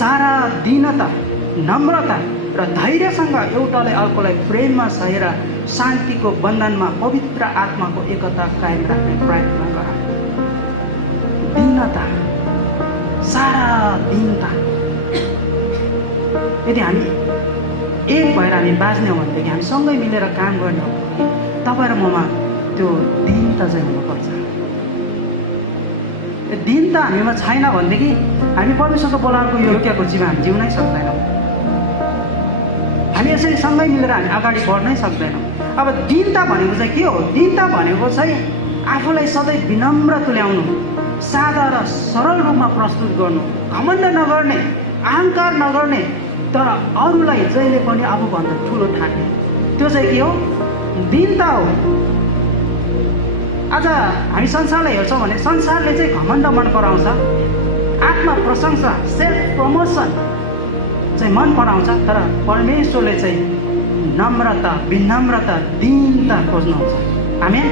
सारा दीनता, नम्रता र धैर्यसँग एउटाले अर्कोलाई प्रेममा सहेर शान्तिको बन्धनमा पवित्र आत्माको एकता कायम राख्ने प्रयत्न गर। दीनता, सारा दीनता। यदि हामी एक भएर हामी बाँच्ने हो भनेदेखि, हामी सँगै मिलेर काम गर्ने हो भने तपाईँ र ममा त्यो दीनता चाहिँ हुनुपर्छ। दीनता हामीमा छैन भनेदेखि हामी परमेश्वरको बोलाएको योग्यको जीवन हामी जिउनै सक्दैनौँ। हामी यसरी सँगै मिलेर हामी अगाडि बढ्नै सक्दैनौँ। अब दीनता भनेको चाहिँ के हो? दीनता भनेको चाहिँ आफूलाई सधैँ विनम्र तुल्याउनु, सादा र सरल रूपमा प्रस्तुत गर्नु, घमण्ड नगर्ने, अहङ्कार नगर्ने, तर अरूलाई जहिले पनि आफूभन्दा ठुलो ठान्ने, त्यो चाहिँ के हो? दीनता हो। आज हामी संसारलाई हेर्छौँ भने संसारले चाहिँ घमण्ड मन पराउँछ, आत्मा प्रशंसा, सेल्फ प्रमोसन चाहिँ मन पराउँछ, तर परमेश्वरले चाहिँ नम्रता, विनम्रता, दीनता खोज्नुहुन्छ। आमेन।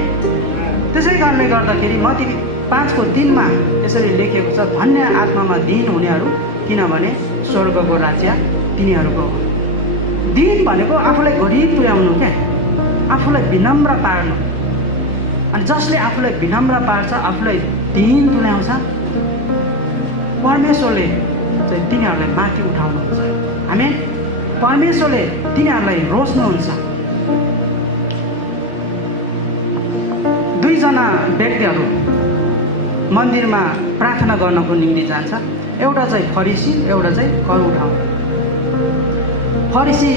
त्यसै कारणले गर्दाखेरि मत्ती 5:3 यसरी लेखिएको छ, धन्य आत्मामा दीन हुनेहरू, किनभने स्वर्गको राज्य तिनीहरूको हो। दीन भनेको आफूलाई गरिब तुल्याउनु क्या, आफूलाई विनम्र पार्नु। अनि जसले आफूलाई विनम्र पार्छ, आफूलाई दीन तुल्याउँछ, परमेश्वरले चाहिँ तिनीहरूलाई माथि उठाउनुहुन्छ। आमेन। परमेश्वरले तिनीहरूलाई रोज्नुहुन्छ। 2 जना व्यक्तिहरू मन्दिरमा प्रार्थना गर्नको निम्ति जान्छ। एउटा चाहिँ फरिसी, एउटा चाहिँ कर उठाउने। फरिसी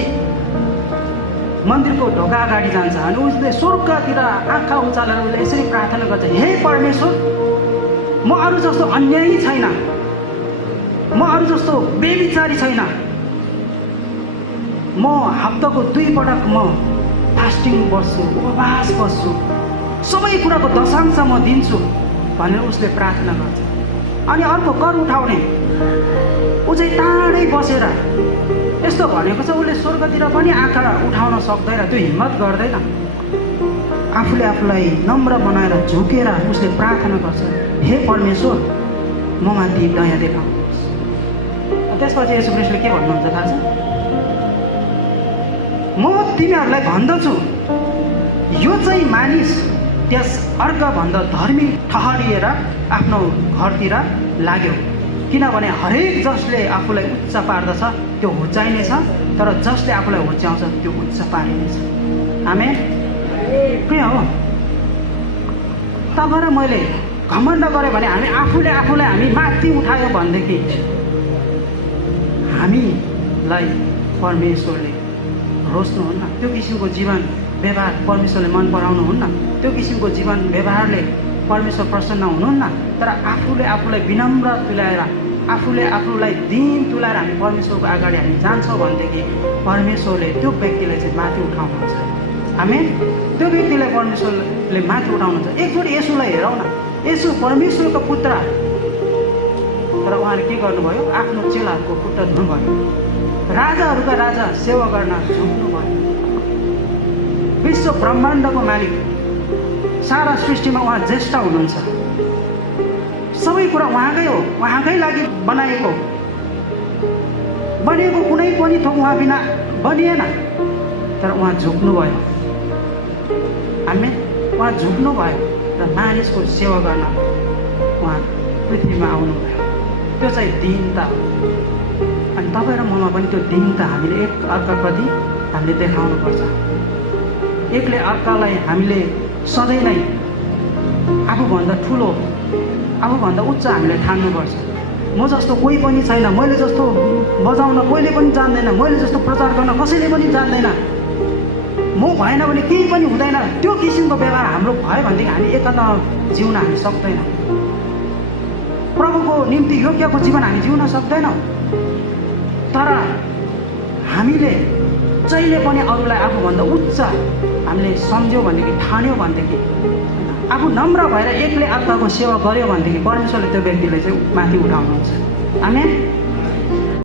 मन्दिरको ढोका अगाडि जान्छ अनि उसले स्वर्गतिर आँखा उचालेर उसले यसरी प्रार्थना गर्छ, हे परमेश्वर, म अरू जस्तो अन्यायी छैन, म अरू जस्तो बेविचारी छैन, म हप्ताको 2 पटक म फास्टिङ बस्छु, उपवास बस्छु, सबै कुराको दशांश म दिन्छु भनेर उसले प्रार्थना गर्छ। अनि अर्को कर उठाउने, ऊ चाहिँ टाढै बसेर यस्तो भनेको छ, उसले स्वर्गतिर पनि आँखा उठाउन सक्दैन, त्यो हिम्मत गर्दैन। आफूले आफूलाई नम्र बनाएर झुकेर उसले प्रार्थना गर्छ, हे परमेश्वर, म माथि दया देखाउनुहोस्। त्यसपछि येशू ख्रीष्टले के भन्नुहुन्छ थाहा छ? म तिमीहरूलाई भन्दछु, यो चाहिँ मानिस त्यस अर्काभन्दा धर्मी ठहरिएर आफ्नो घरतिर लाग्यो, किनभने हरेक जसले आफूलाई उच्च पार्दछ त्यो हुचाइनेछ, तर जसले आफूलाई हुच्याउँछ त्यो उच्च पारिनेछ। आमेन। के हो? तपाईँ र मैले घमण्ड गऱ्यो भने, हामी आफूले आफूलाई हामी माथि उठायो भनेदेखि हामीलाई परमेश्वरले रोज्नुहुन्न। त्यो किसिमको जीवन व्यवहार परमेश्वरले मन पराउनुहुन्न। त्यो किसिमको जीवन व्यवहारले परमेश्वर प्रसन्न हुनुहुन्न। तर आफूले आफूलाई विनम्र तुल्याएर, आफूले आफूलाई दीन तुल्याएर हामी परमेश्वरको अगाडि हामी जान्छौँ भनेदेखि परमेश्वरले त्यो व्यक्तिलाई चाहिँ माथि उठाउनुहुन्छ। आमेन। त्यो व्यक्तिलाई परमेश्वरले माथि उठाउनुहुन्छ। एकचोटि येशूलाई हेरौँ न, येशू परमेश्वरको पुत्र, तर उहाँले के गर्नुभयो? आफ्नो चेलाहरूको खुट्टा धुनुभयो, राजाहरूका राजा सेवा गर्न झुक्नुभयो। विश्व ब्रह्माण्डको मालिक, सारा सृष्टिमा उहाँ ज्येष्ठ हुनुहुन्छ। सबै कुरा उहाँकै हो, उहाँकै लागि बनाएको कुनै पनि थोक उहाँ बिना बनिएन, तर उहाँ झुक्नुभयो। आमेन। उहाँ झुक्नुभयो र मानिसको सेवा गर्न उहाँ पृथ्वीमा आउनुभयो। त्यो चाहिँ दीनता हो। अनि तपाईँ र ममा पनि त्यो दीनता हामीले एक अर्काप्रति हामीले देखाउनुपर्छ। एकले अर्कालाई हामीले सधैँ नै आफूभन्दा ठुलो, आफूभन्दा उच्च हामीले ठान्नुपर्छ। म जस्तो कोही पनि छैन, मैले जस्तो बजाउन कोहीले पनि जान्दैन, मैले जस्तो प्रचार गर्न कसैले पनि जान्दैन, म भएन भने केही पनि हुँदैन। त्यो किसिमको व्यवहार हाम्रो भयो भनेदेखि हामी एकता जिउन हामी सक्दैनौँ। प्रभुको निम्ति योग्यको जीवन हामी जिउन सक्दैनौँ। तर हामीले जहिले पनि अरूलाई आफूभन्दा उच्च हामीले सम्झ्यौँ भनेदेखि, ठान्यौँ भनेदेखि, आफू नम्र भएर एकले अर्काको सेवा गर्यो भनेदेखि परमेश्वरले त्यो व्यक्तिलाई चाहिँ माथि उठाउनुहुन्छ। आमेन।